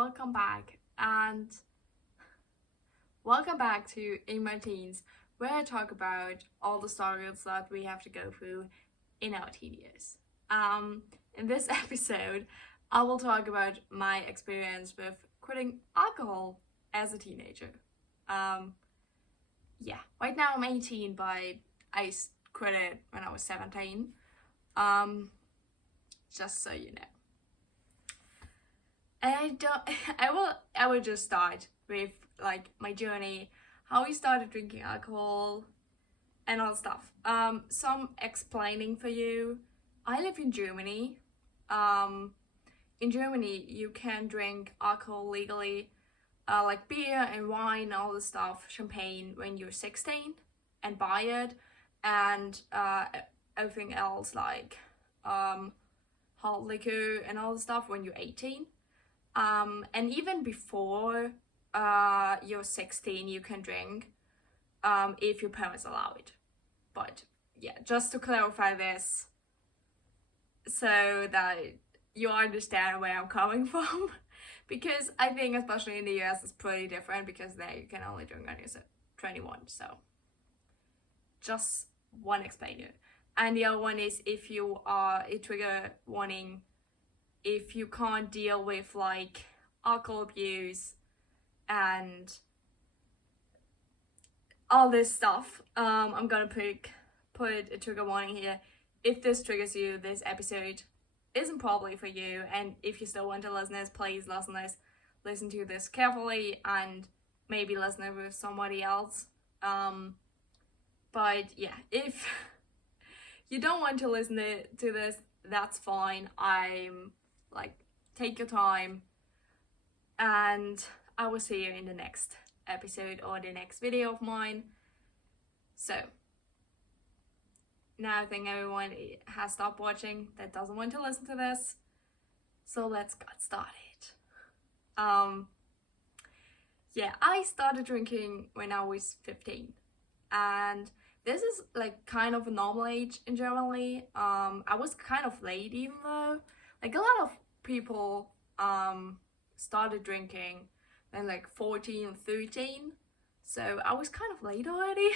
welcome back, and welcome back to In My Teens, where I talk about all the struggles that we have to go through in our teen years. In this episode, I will talk about my experience with quitting alcohol as a teenager. Um, right now I'm 18, but I quit it when I was 17. Um, just so you know. And I will just start with like my journey, how we started drinking alcohol and all stuff. Some explaining for you. I live in Germany. In Germany you can drink alcohol legally, like beer and wine, all the stuff, champagne, when you're 16 and buy it, and everything else like hard liquor and all the stuff when you're 18. And even before you're 16, you can drink if your parents allow it. But yeah, just to clarify this so that you understand where I'm coming from, because I think especially in the US it's pretty different, because there you can only drink when you're 21. So just one explainer. And the other one is, if you are a trigger warning, if you can't deal with like alcohol abuse and all this stuff, I'm gonna put a trigger warning here. If this triggers you, this episode isn't probably for you, and if you still want to listen to this, please listen to this carefully and maybe listen it with somebody else. But yeah, if you don't want to listen to this, that's fine. I'm like, take your time, and I will see you in the next episode or the next video of mine. So now I think everyone has stopped watching that doesn't want to listen to this, so let's get started. I started drinking when I was 15, and this is like kind of a normal age in Germany. I was kind of late, even though like a lot of people started drinking when like 14, 13. So I was kind of late already.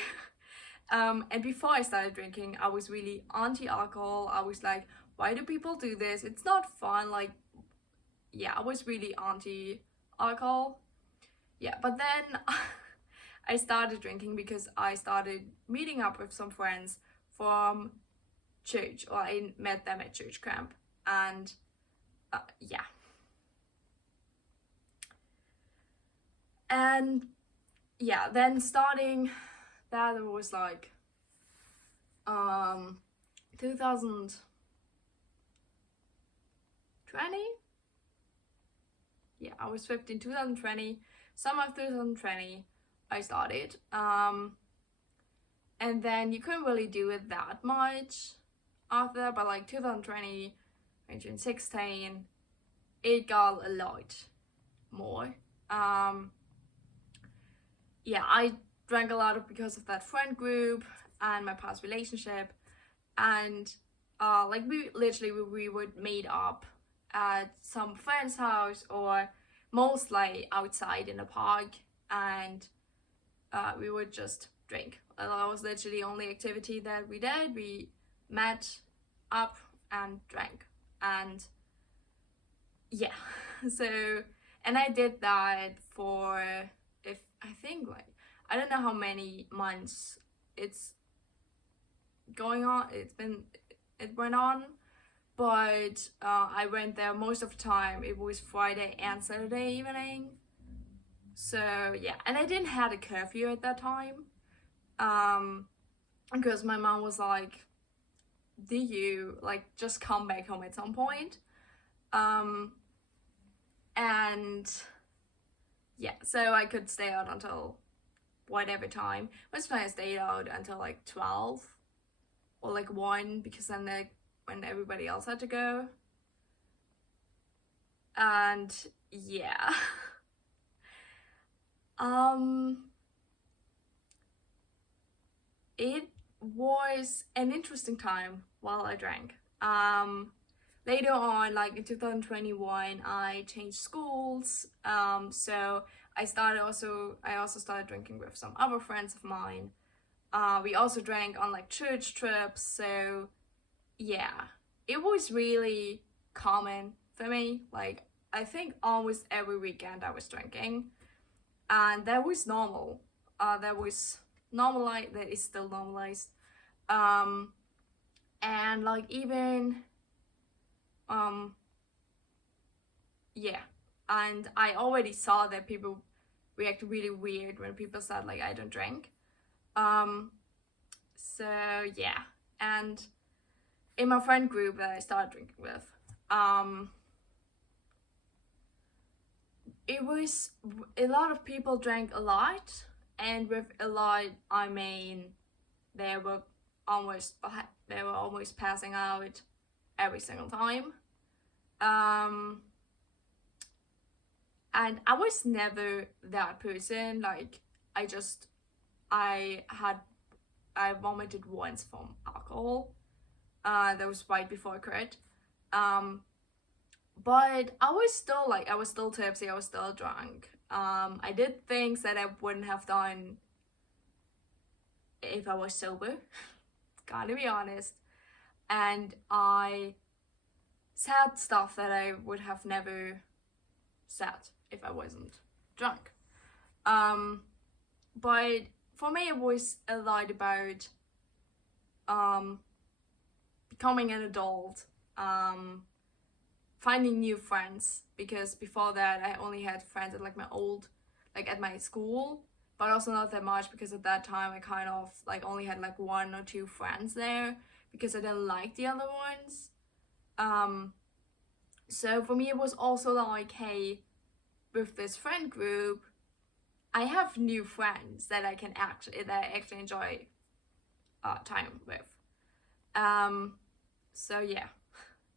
And before I started drinking, I was really anti-alcohol. I was like, why do people do this? It's not fun. Like, yeah, I was really anti-alcohol. Yeah, but then I started drinking because I started meeting up with some friends from church, or I met them at church camp, and then starting that, it was like 2020. Yeah, I was 15, 2020, summer of 2020 I started. And then you couldn't really do it that much after, but like 2020, 2016, it got a lot more. I drank a lot because of that friend group and my past relationship, and we would meet up at some friend's house, or mostly outside in a park, and we would just drink. That was literally the only activity that we did. We met up and drank, and and I did that for, I don't know how many months it's going on. It went on, but I went there most of the time. It was Friday and Saturday evening. So yeah, and I didn't have a curfew at that time, because my mom was like, do you like just come back home at some point? And yeah, so I could stay out until whatever time. Most of the time I stayed out until like 12 or like 1, because then when everybody else had to go. And yeah. It was an interesting time while I drank. later on, like in 2021, I changed schools. So I also started drinking with some other friends of mine. We also drank on like church trips. So yeah, it was really common for me. Like I think almost every weekend I was drinking, and that was normal. That was normalized. That is still normalized. Um, and like even um yeah, and I already saw that people react really weird when people said like I don't drink. Um, so yeah, and in my friend group that I started drinking with, um, it was a lot of people drank a lot, and with a lot I mean they were almost passing out every single time. Um, and I was never that person. Like I just I had I vomited once from alcohol. That was right before I quit. Um, but I was still tipsy. I was still drunk. I did things that I wouldn't have done if I was sober. Gotta be honest. And I said stuff that I would have never said if I wasn't drunk. Um, but for me, it was a lot about um, becoming an adult, finding new friends. Because before that, I only had friends at like at my school, but also not that much because at that time I kind of like only had like one or two friends there because I didn't like the other ones. Um, so for me, it was also like, hey, with this friend group, I have new friends that I actually enjoy time with. So yeah,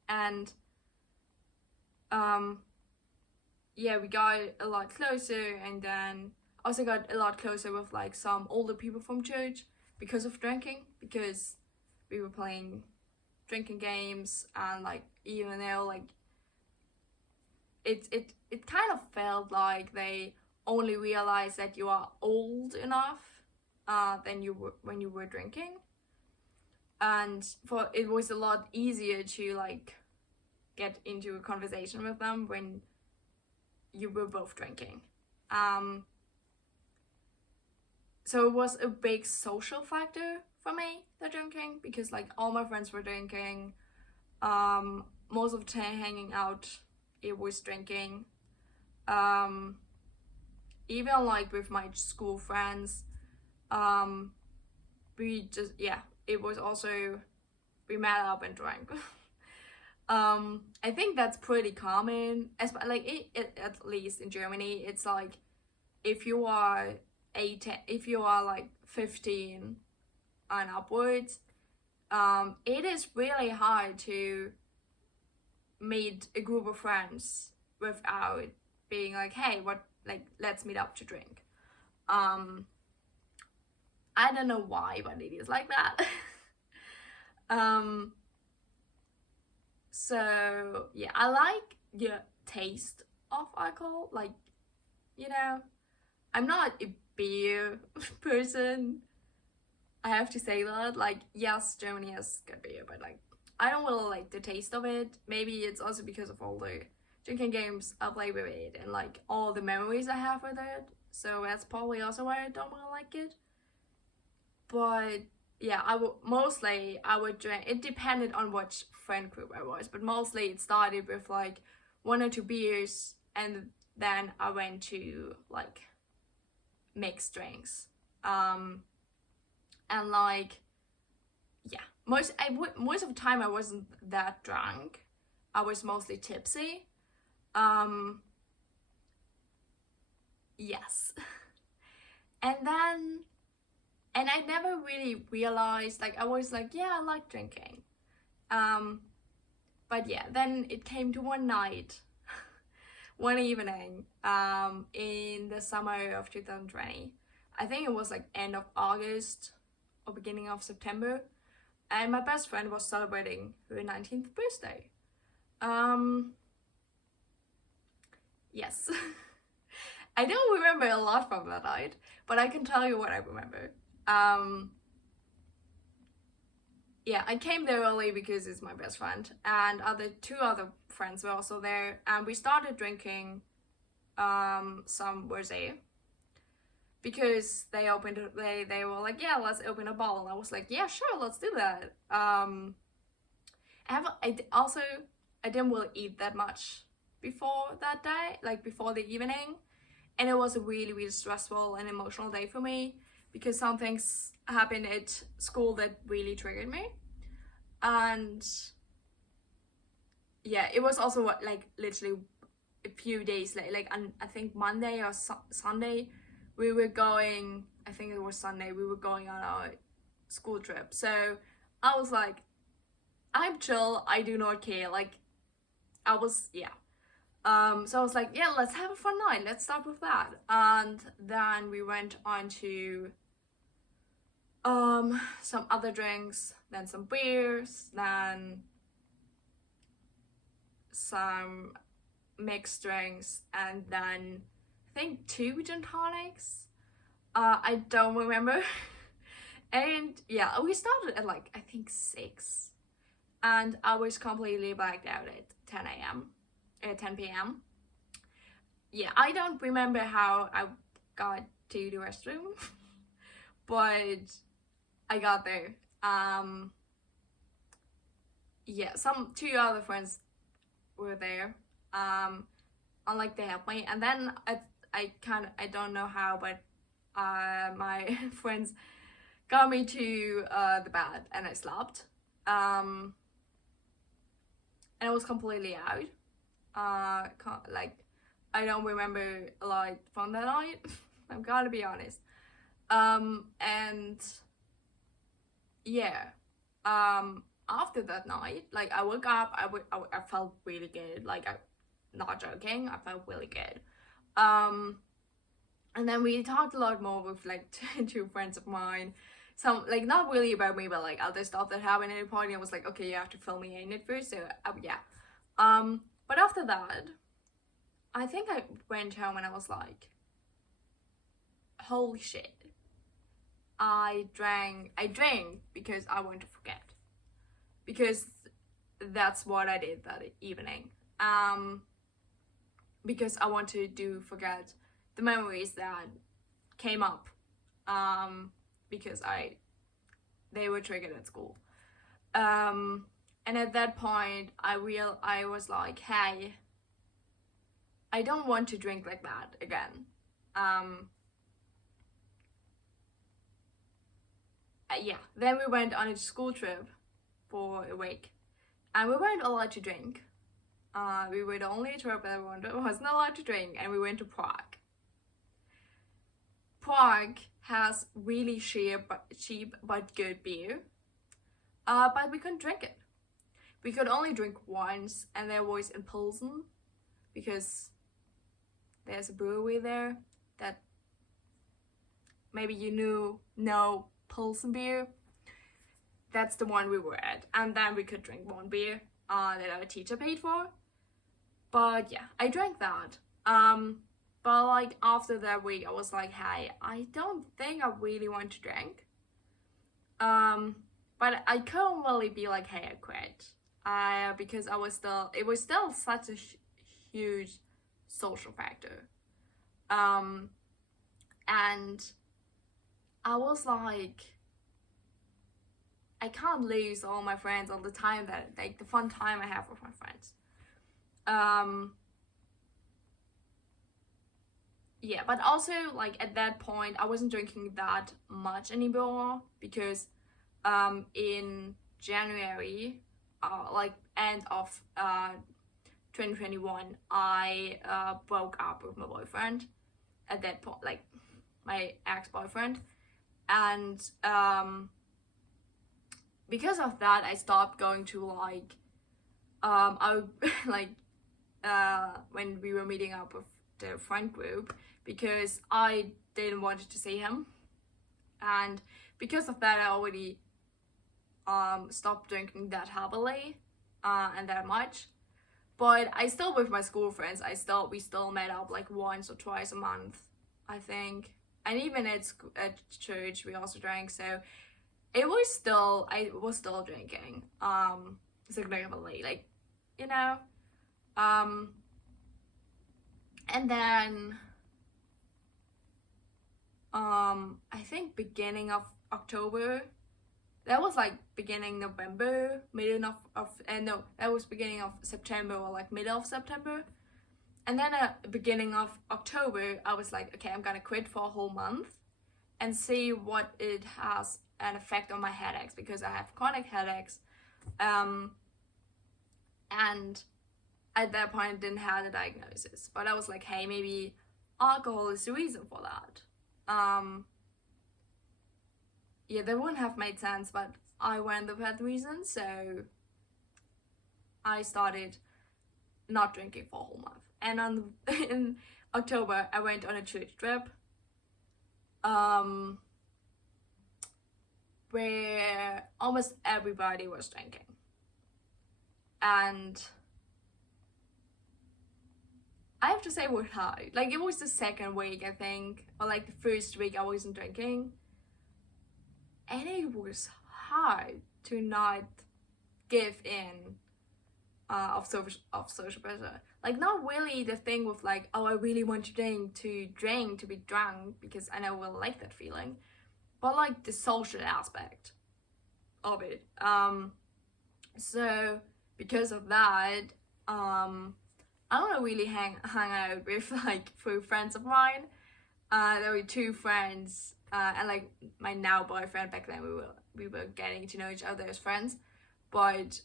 and um, yeah, we got a lot closer, and then also got a lot closer with like some older people from church because of drinking, because we were playing drinking games, and like even though like it kind of felt like they only realized that you are old enough than you were when you were drinking, and for it was a lot easier to like get into a conversation with them when you were both drinking. um so it was a big social factor for me, the drinking, because like all my friends were drinking. Most of the time hanging out, it was drinking. um Even like with my school friends, um we just, yeah, it was also, we met up and drank. I think that's pretty common, as like at least in Germany. It's like if you are 18, if you are like 15 and upwards, it is really hard to meet a group of friends without being like, hey, what, like, let's meet up to drink. um I don't know why, but it is like that. um so yeah, I like the taste of alcohol. Like, you know, I'm not a beer person, I have to say that. Like, yes, Germany has good beer, but like I don't really like the taste of it. Maybe it's also because of all the drinking games I play with it and like all the memories I have with it. So that's probably also why I don't really like it. But yeah, I would drink. It depended on which friend group I was, but mostly it started with like one or two beers, and then I went to like mixed drinks. And like, yeah, most of the time I wasn't that drunk. I was mostly tipsy. Um, yes. And then, and I never really realized, like I was like, yeah, I like drinking. But yeah, then it came to one night, one evening, in the summer of 2020. I think it was like end of August or beginning of September, and my best friend was celebrating her 19th birthday. Yes. I don't remember a lot from that night, but I can tell you what I remember. Um, yeah, I came there early because it's my best friend, and two other friends were also there, and we started drinking some rosé because they were like, yeah, let's open a bottle, and I was like, yeah, sure, let's do that. I didn't really eat that much before that day, like before the evening, and it was a really, really stressful and emotional day for me because some things happened at school that really triggered me. And yeah, it was also like literally a few days later, like I think Monday or Sunday, we were going, I think it was Sunday, we were going on our school trip. So I was like, I'm chill, I do not care. Like I was, yeah. So I was like, yeah, let's have a fun night. Let's start with that. And then we went on to some other drinks, then some beers, then some mixed drinks, and then I think 2 gin tonics. I don't remember. And yeah, we started at like I think 6, and I was completely blacked out at 10 a.m. 10 p.m. Yeah, I don't remember how I got to the restroom, but I got there. Yeah, some 2 other friends were there. Unlike they helped me, and then I don't know how, but my friends got me to the bed, and I slept. And I was completely out. Like I don't remember a lot from that night. I'm gonna be honest. And yeah, after that night, like I woke up, I felt really good. Like I, not joking, I felt really good. And then we talked a lot more with like 2 friends of mine. Some like not really about me, but like other stuff that happened at the party. I was like, okay, you have to fill me in it first. So yeah. But after that, I think I went home and I was like, holy shit. I drank because I want to forget. Because that's what I did that evening. Because I want to forget the memories that came up. Because they were triggered at school. And at that point, I was like, hey, I don't want to drink like that again. Yeah, then we went on a school trip for a week, and we weren't allowed to drink. We were the only trip that wasn't allowed to drink, and we went to Prague. Prague has really cheap but good beer, but we couldn't drink it. We could only drink once, and that was in Pilsen, because there's a brewery there that maybe you know Pilsen beer. That's the one we were at, and then we could drink one beer that our teacher paid for. But yeah, I drank that. But like after that week, I was like, hey, I don't think I really want to drink. But I couldn't really be like, hey, I quit. Because it was still such a huge social factor. And I was like, I can't lose all my friends all the time, that like the fun time I have with my friends. Yeah, but also like at that point I wasn't drinking that much anymore, because in January, like end of 2021, I broke up with my boyfriend. At that point, like my ex-boyfriend, and because of that, I stopped going to like I like when we were meeting up with the friend group, because I didn't want to see him, and because of that, I already stopped drinking that heavily and that much. But I still, with my school friends, we still met up like once or twice a month, I think. And even at church, we also drank. So I was still drinking, significantly, like, you know. And then, I think beginning of October, that was like beginning November, middle of no, that was beginning of September or like middle of September. And then at beginning of October, I was like, okay, I'm gonna quit for a whole month and see what it has an effect on my headaches, because I have chronic headaches. And at that point, I didn't have a diagnosis, but I was like, hey, maybe alcohol is the reason for that. Yeah, that wouldn't have made sense, but I went with that reason, so I started not drinking for a whole month. And in October, I went on a church trip, where almost everybody was drinking. And I have to say it was hard. Like, it was the second week, I think, or like the first week I wasn't drinking. And it was hard to not give in of social pressure. Like, not really the thing with like, oh, I really want to drink, to be drunk, because I know we'll like that feeling, but like the social aspect of it. So because of that, I don't really hang out with like 3 friends of mine. There were 2 friends, and like my now boyfriend. Back then we were getting to know each other as friends, but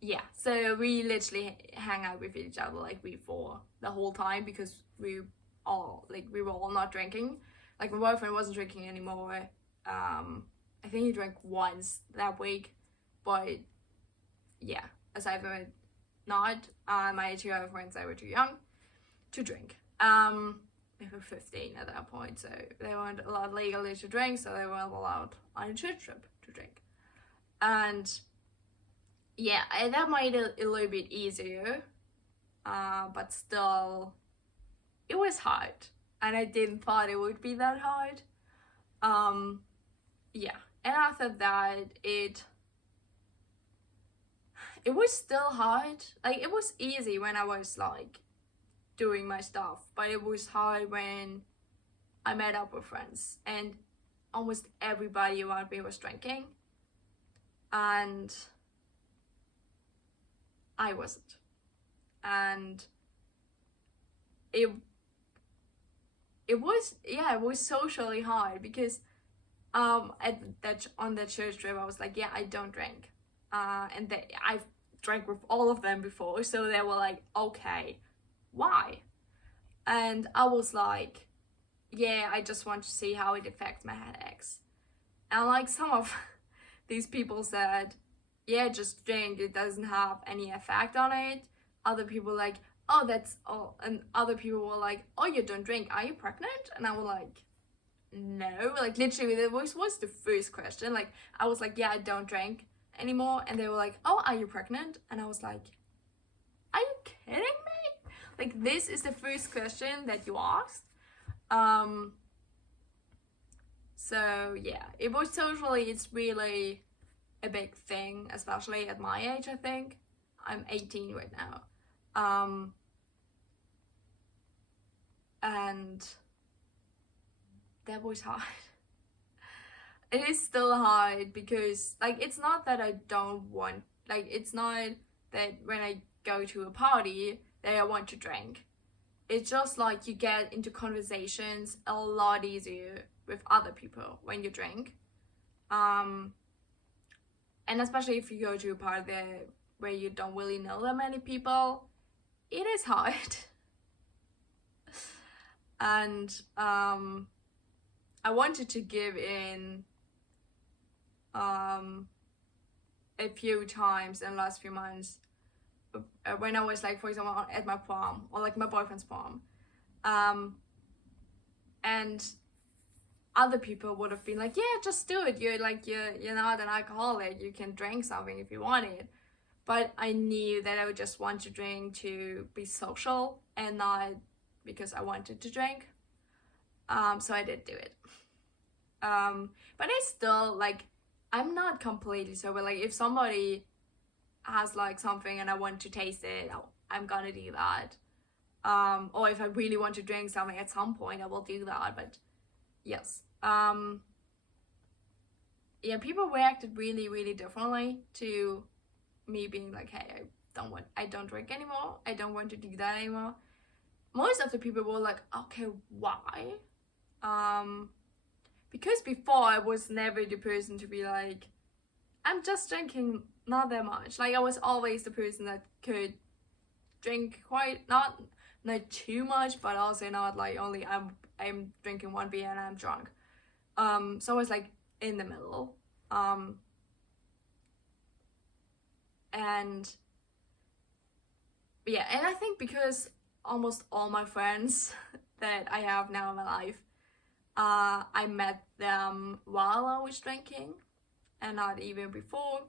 yeah, so we literally hang out with each other like we 4 the whole time, because we were all not drinking. Like, my boyfriend wasn't drinking anymore. I think he drank once that week, but yeah, aside from it, not. My 2 other friends, they were too young to drink. They were 15 at that point, so they weren't allowed legally to drink, so they weren't allowed on a church trip to drink. And yeah, that made it a little bit easier, but still, it was hard, and I didn't thought it would be that hard. Yeah, and after that, it was still hard. Like, it was easy when I was like doing my stuff, but it was hard when I met up with friends and almost everybody around me was drinking, and I wasn't. And it was socially hard, because on that church trip I was like, yeah, I don't drink, and I've drank with all of them before, so they were like, okay, why? And I was like, yeah, I just want to see how it affects my headaches. And like, some of these people said, yeah, just drink, it doesn't have any effect on it. Other people like, oh, that's all. And other people were like, oh, you don't drink, are you pregnant? And I was like, no. Like, literally, that was the first question. Like, I was like, yeah, I don't drink anymore. And they were like, oh, are you pregnant? And I was like, are you kidding me? Like, this is the first question that you asked. So yeah, it was socially, it's really a big thing, especially at my age. I think I'm 18 right now, and that was hard. It is still hard, because like, it's not that I don't want, like, it's not that when I go to a party that I want to drink. It's just like, you get into conversations a lot easier with other people when you drink, and especially if you go to a party where you don't really know that many people, it is hard. And I wanted to give in a few times in the last few months, when I was like, for example, at my prom, or like my boyfriend's prom, and other people would have been like, yeah, just do it, you're not an alcoholic, you can drink something if you want it. but I knew that I would just want to drink to be social and not because I wanted to drink. So I did do it. But I still, like, I'm not completely sober. Like, if somebody has like something and I want to taste it, I'm gonna do that. Or if I really want to drink something at some point, I will do that. But yes, yeah, people reacted really, really differently to me being like, hey, I don't drink anymore. I don't want to do that anymore. Most of the people were like, okay, why? Because before I was never the person to be like, I'm just drinking not that much. Like, I was always the person that could drink quite, not too much, but also not like only I'm drinking one beer and I'm drunk. So I was like in the middle. And yeah, and I think because almost all my friends that I have now in my life, I met them while I was drinking and not even before,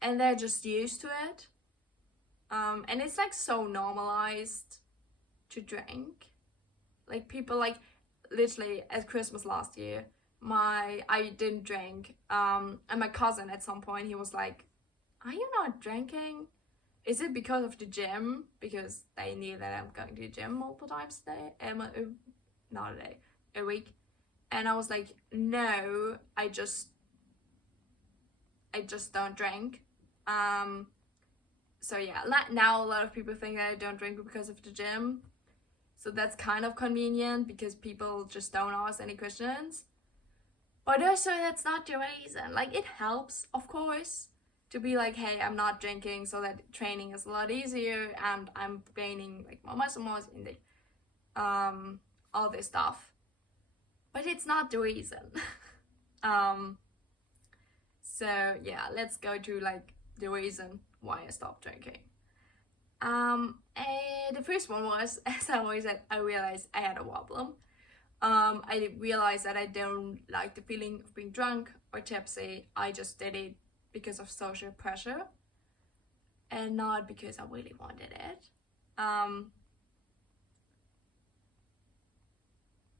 and they're just used to it. And it's like so normalized to drink. Like, people, like, literally at Christmas last year, I didn't drink, and my cousin at some point, he was like, are you not drinking? Is it because of the gym? Because they knew that I'm going to the gym multiple times a day, not a day, a week. And I was like, no, I just don't drink. So yeah, now a lot of people think that I don't drink because of the gym. So that's kind of convenient because people just don't ask any questions. But also, that's not the reason. Like, it helps, of course, to be like, hey, I'm not drinking, so that training is a lot easier and I'm gaining like more muscle mass in the all this stuff. But it's not the reason. So yeah, let's go to like the reason why I stopped drinking. And the first one was, as I always said, I realized I had a problem. I realized that I don't like the feeling of being drunk or tipsy. I just did it because of social pressure and not because I really wanted it.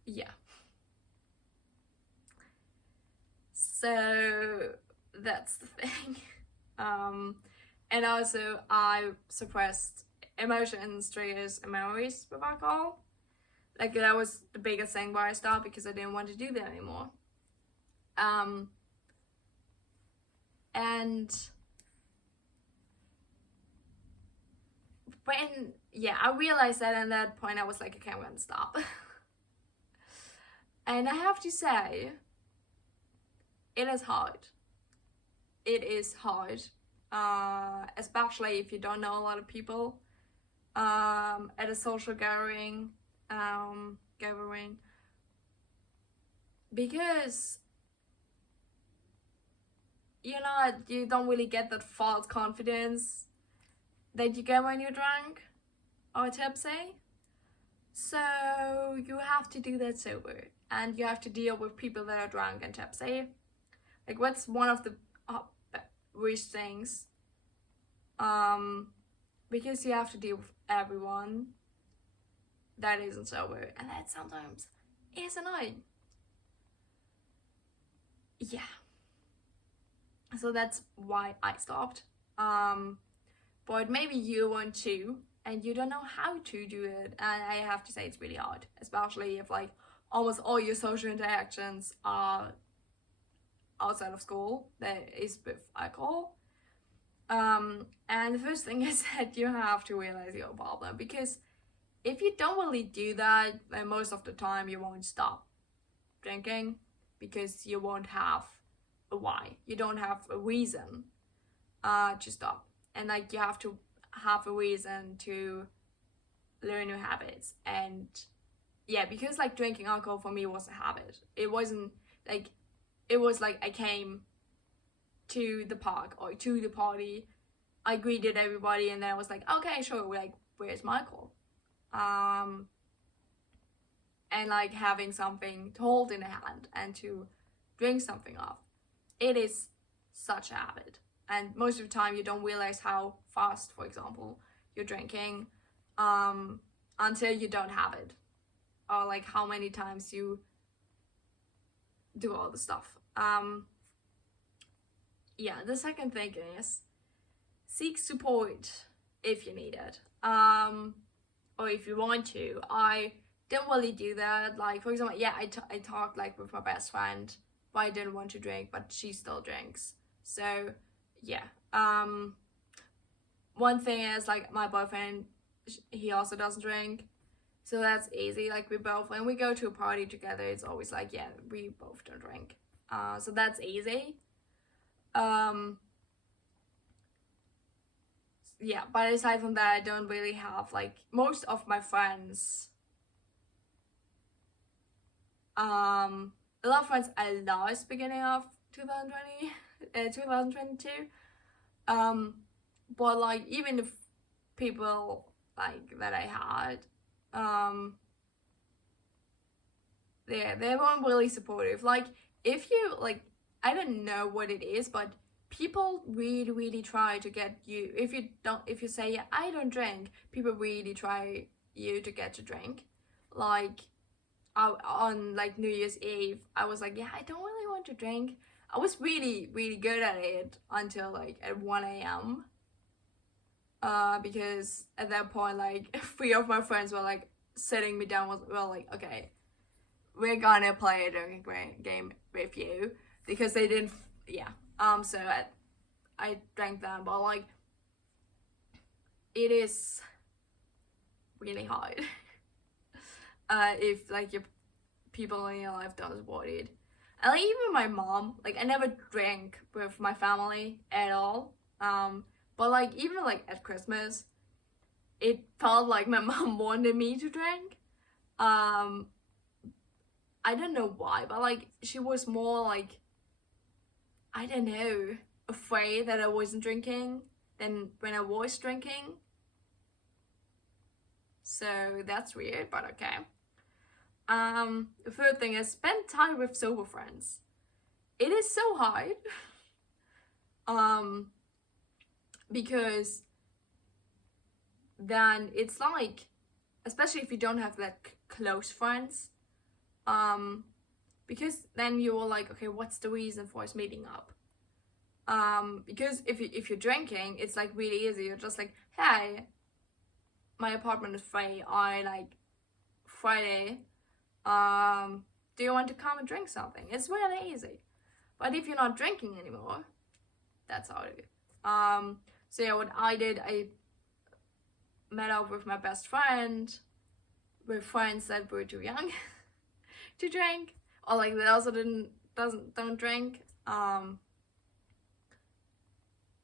Yeah. So that's the thing. And also, I suppressed emotions, triggers, and memories with alcohol. Like, that was the biggest thing why I stopped, because I didn't want to do that anymore. And when, yeah, I realized that at that point, I was like, okay, I'm gonna stop. And I have to say, it is hard. It is hard, especially if you don't know a lot of people at a social gathering, because you don't really get that false confidence that you get when you're drunk or tipsy. So you have to do that sober, and you have to deal with people that are drunk and tipsy. Like, what's one of the worst things? Because you have to deal with everyone that isn't sober, and that sometimes is annoying. Yeah. So that's why I stopped. But maybe you want to, and you don't know how to do it. And I have to say, it's really hard, especially if like almost all your social interactions are outside of school that is with alcohol. And the first thing is that you have to realize your problem, because if you don't really do that, then most of the time you won't stop drinking, because you won't have a why. You don't have a reason to stop. And like, you have to have a reason to learn new habits. And yeah, because like drinking alcohol for me was a habit. It wasn't like, it was like I came to the park or to the party, I greeted everybody, and then I was like, okay, sure, like, where's Michael? And like having something to hold in the hand and to drink something off. It is such a habit. and most of the time you don't realize how fast, for example, you're drinking until you don't have it, or like how many times you do all the stuff. Yeah, the second thing is seek support if you need it, or if you want to. I don't really do that. Like, for example, yeah, I talked like with my best friend, but I didn't want to drink, but she still drinks. So yeah, one thing is like my boyfriend, he also doesn't drink, so that's easy. Like we both, when we go to a party together, it's always like, yeah, we both don't drink, so that's easy. Yeah, but aside from that, I don't really have, like, most of my friends, a lot of friends I lost beginning of 2022, but like even if people like that I had, they weren't really supportive. Like, if you, like, I don't know what it is, but people really try to get you, if you say, yeah, I don't drink, people really try you to get to drink. Like, on like New Year's Eve, I was like, yeah, I don't really want to drink. I was really good at it until like at 1 a.m. Because at that point, like, 3 of my friends were like sitting me down, well, like, okay, we're gonna play a drinking game with you, because they didn't, yeah. So I drank them, but like, it is really hard if like your people in your life don't support it. And like, even my mom, like, I never drank with my family at all. But like, even like at Christmas, it felt like my mom wanted me to drink. I don't know why, but like, she was more like, I don't know, afraid that I wasn't drinking than when I was drinking. So that's weird, but okay. The third thing is spend time with sober friends. It is so hard. Because then it's like, especially if you don't have like close friends, because then you're like, okay, what's the reason for us meeting up? Because if you're drinking, it's like really easy. You're just like, hey, my apartment is free on like Friday. Do you want to come and drink something? It's really easy. But if you're not drinking anymore, that's hard. So yeah, what I did, I met up with my best friend, with friends that were too young to drink, or like that also don't drink.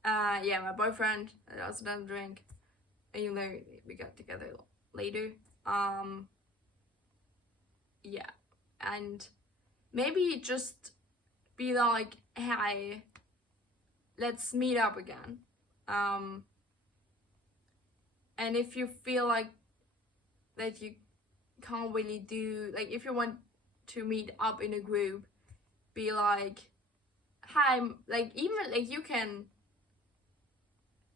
Yeah, my boyfriend also doesn't drink, even though we got together later. Yeah, and maybe just be like, hey, let's meet up again. And if you feel like that you can't really do, like, if you want to meet up in a group, be like, hi, like, even like you can,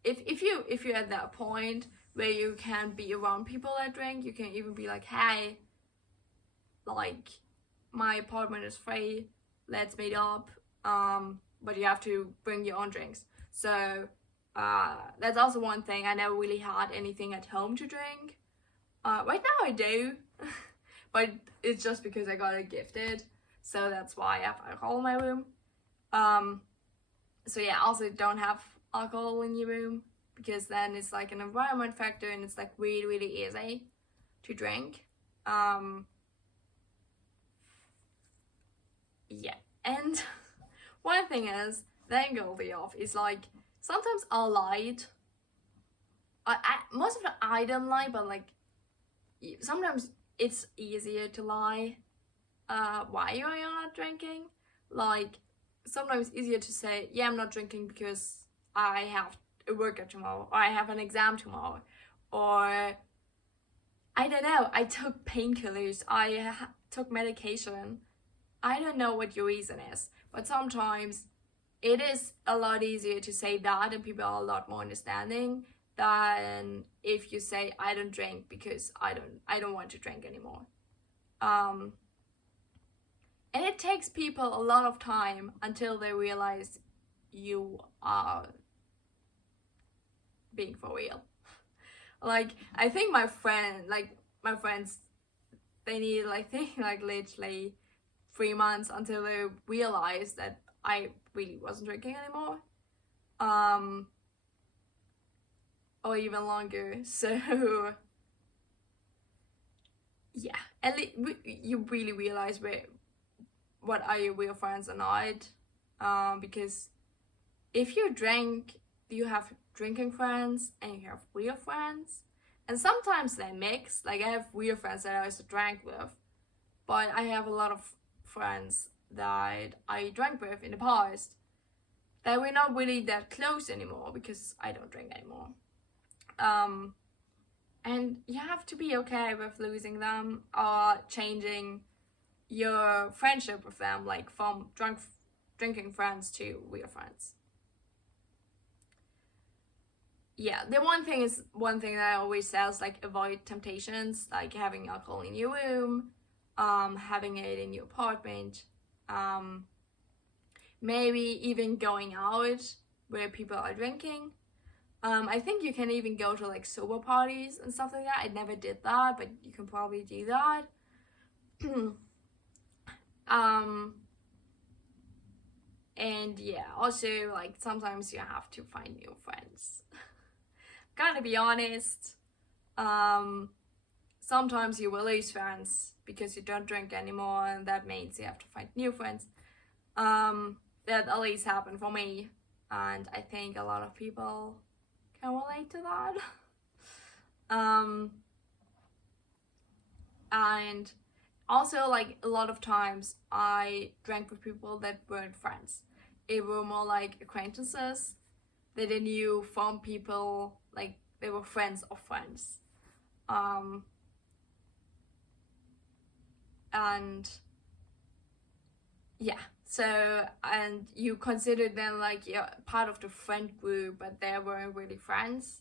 if you're at that point where you can be around people that drink, you can even be like, hey, like, my apartment is free, let's meet up, but you have to bring your own drinks. So that's also one thing. I never really had anything at home to drink. Right now I do, but it's just because I got it gifted, so that's why I have alcohol in my room. So yeah, also don't have alcohol in your room, because then it's like an environment factor, and it's like really easy to drink. Yeah, and one thing is that I'm guilty of is like, sometimes I'll lie. Most of the I don't lie, but like sometimes it's easier to lie why you are not drinking. Like, sometimes it's easier to say, yeah, I'm not drinking because I have a workout tomorrow, or I have an exam tomorrow, or I don't know, I took painkillers, took medication. I don't know what your reason is, but sometimes it is a lot easier to say that, and people are a lot more understanding than if you say I don't drink because I don't want to drink anymore. And it takes people a lot of time until they realize you are being for real. Like, I think my friends, they need like literally 3 months until they realized that I really wasn't drinking anymore. Or even longer. So yeah, at least you really realize what are your real friends or not. Because if you drink, you have drinking friends and you have real friends, and sometimes they mix. Like, I have real friends that I also drank with, but I have a lot of friends that I drank with in the past that we're not really that close anymore because I don't drink anymore. And you have to be okay with losing them or changing your friendship with them, like from drinking friends to real friends. Yeah, the one thing that I always say is like avoid temptations, like having alcohol in your room, having it in your apartment, maybe even going out where people are drinking. I think you can even go to like sober parties and stuff like that. I never did that, but you can probably do that. And yeah, also like sometimes you have to find new friends. Gotta be honest. Sometimes you will lose friends because you don't drink anymore, and that means you have to find new friends. That at least happened for me, and I think a lot of people can relate to that. And also, like, a lot of times I drank with people that weren't friends. It were more like acquaintances that I knew from people, like they were friends of friends. And yeah, so, and you considered them like you're part of the friend group, but they weren't really friends.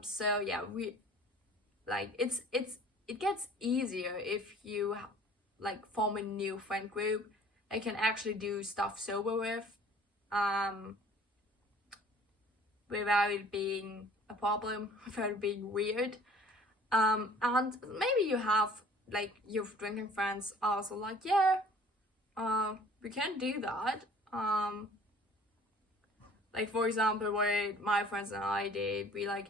So yeah, we like it gets easier if you like form a new friend group I can actually do stuff sober with, without it being a problem, without it being weird. And maybe you have like your drinking friends also like, yeah, we can do that. Like, for example, what my friends and I did, we like,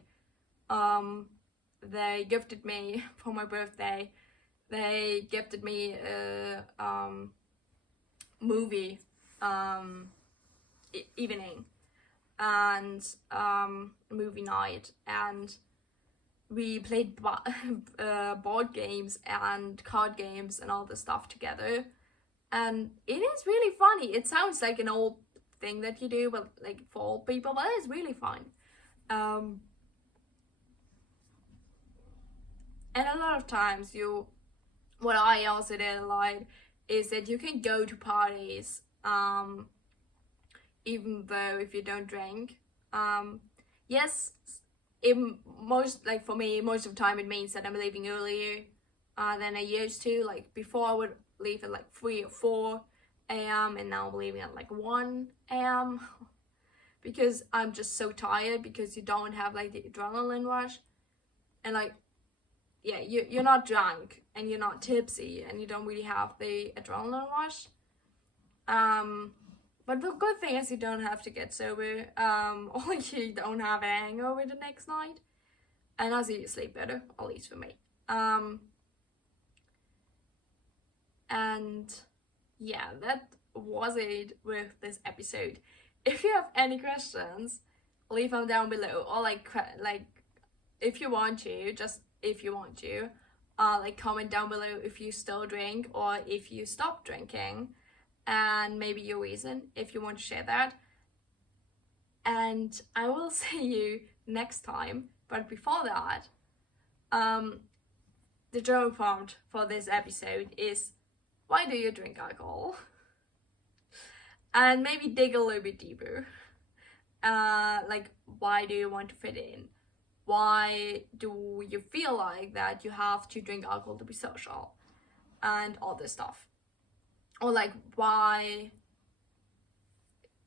they gifted me for my birthday. They gifted me a movie evening and movie night, and we played board games and card games and all this stuff together, and it is really funny. It sounds like an old thing that you do, but like for old people, but it's really fun. And a lot of times what I also did a lot is that you can go to parties, even though if you don't drink. Yes, for me, most of the time it means that I'm leaving earlier than I used to. Like, before I would leave at like 3 or 4 a.m. and now I'm leaving at like 1 a.m. because I'm just so tired, because you don't have like the adrenaline rush, and like, yeah, you're not drunk and you're not tipsy and you don't really have the adrenaline rush. But the good thing is you don't have to get sober, or you don't have a hangover the next night, and also you sleep better, at least for me. And yeah, that was it with this episode. If you have any questions, leave them down below, or like if you want to, like comment down below if you still drink or if you stop drinking, and maybe your reason, if you want to share that. And I will see you next time. But before that, the journal prompt for this episode is, why do you drink alcohol? and maybe dig a little bit deeper. Like, why do you want to fit in? Why do you feel like that you have to drink alcohol to be social? And all this stuff. Or like, why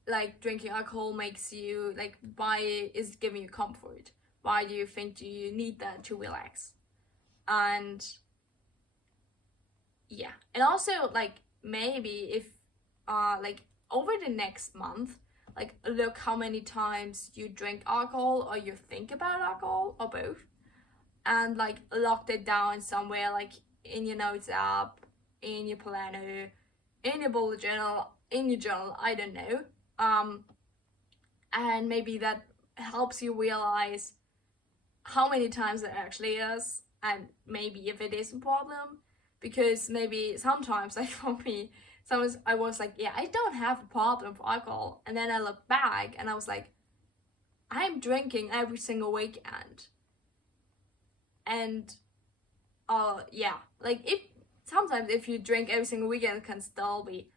like drinking alcohol makes you, like, why is giving you comfort? Why do you think you need that to relax? And yeah, and also like maybe if like over the next month, like look how many times you drink alcohol or you think about alcohol or both, and like lock it down somewhere, like in your notes app, in your planner, in your bullet journal, in your journal, I don't know. And maybe that helps you realize how many times it actually is, and maybe if it is a problem. Because maybe sometimes, like for me, sometimes I was like, yeah, I don't have a problem for alcohol, and then I look back and I was like, I'm drinking every single weekend. And yeah, like if sometimes if you drink every single weekend, it can still be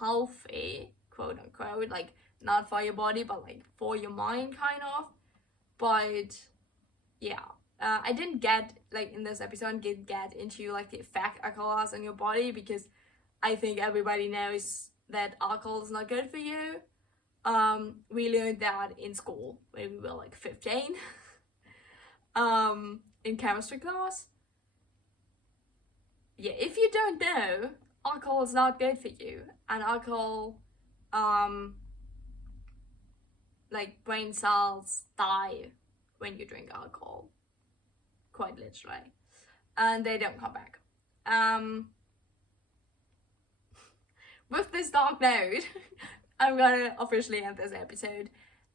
healthy, quote unquote, like not for your body but like for your mind, kind of. But yeah, I didn't get, like in this episode, get into like the effect alcohol has on your body, because I think everybody knows that alcohol is not good for you. We learned that in school when we were like 15 in chemistry class. Yeah, if you don't know, alcohol is not good for you, and alcohol, like brain cells die when you drink alcohol, quite literally, and they don't come back. With this dark note, I'm gonna officially end this episode,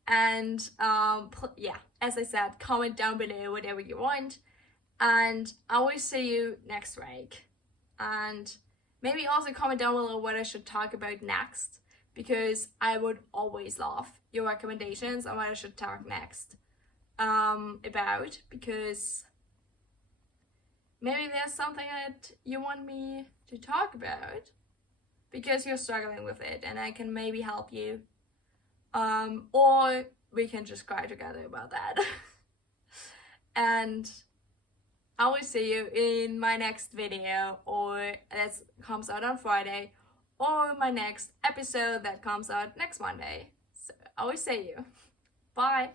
and yeah, as I said, comment down below whatever you want, and I will see you next week. And maybe also comment down below what I should talk about next, because I would always love your recommendations on what I should talk next about, because maybe there's something that you want me to talk about because you're struggling with it, and I can maybe help you, or we can just cry together about that. And I will see you in my next video, or that comes out on Friday, or my next episode that comes out next Monday. So I will see you. Bye.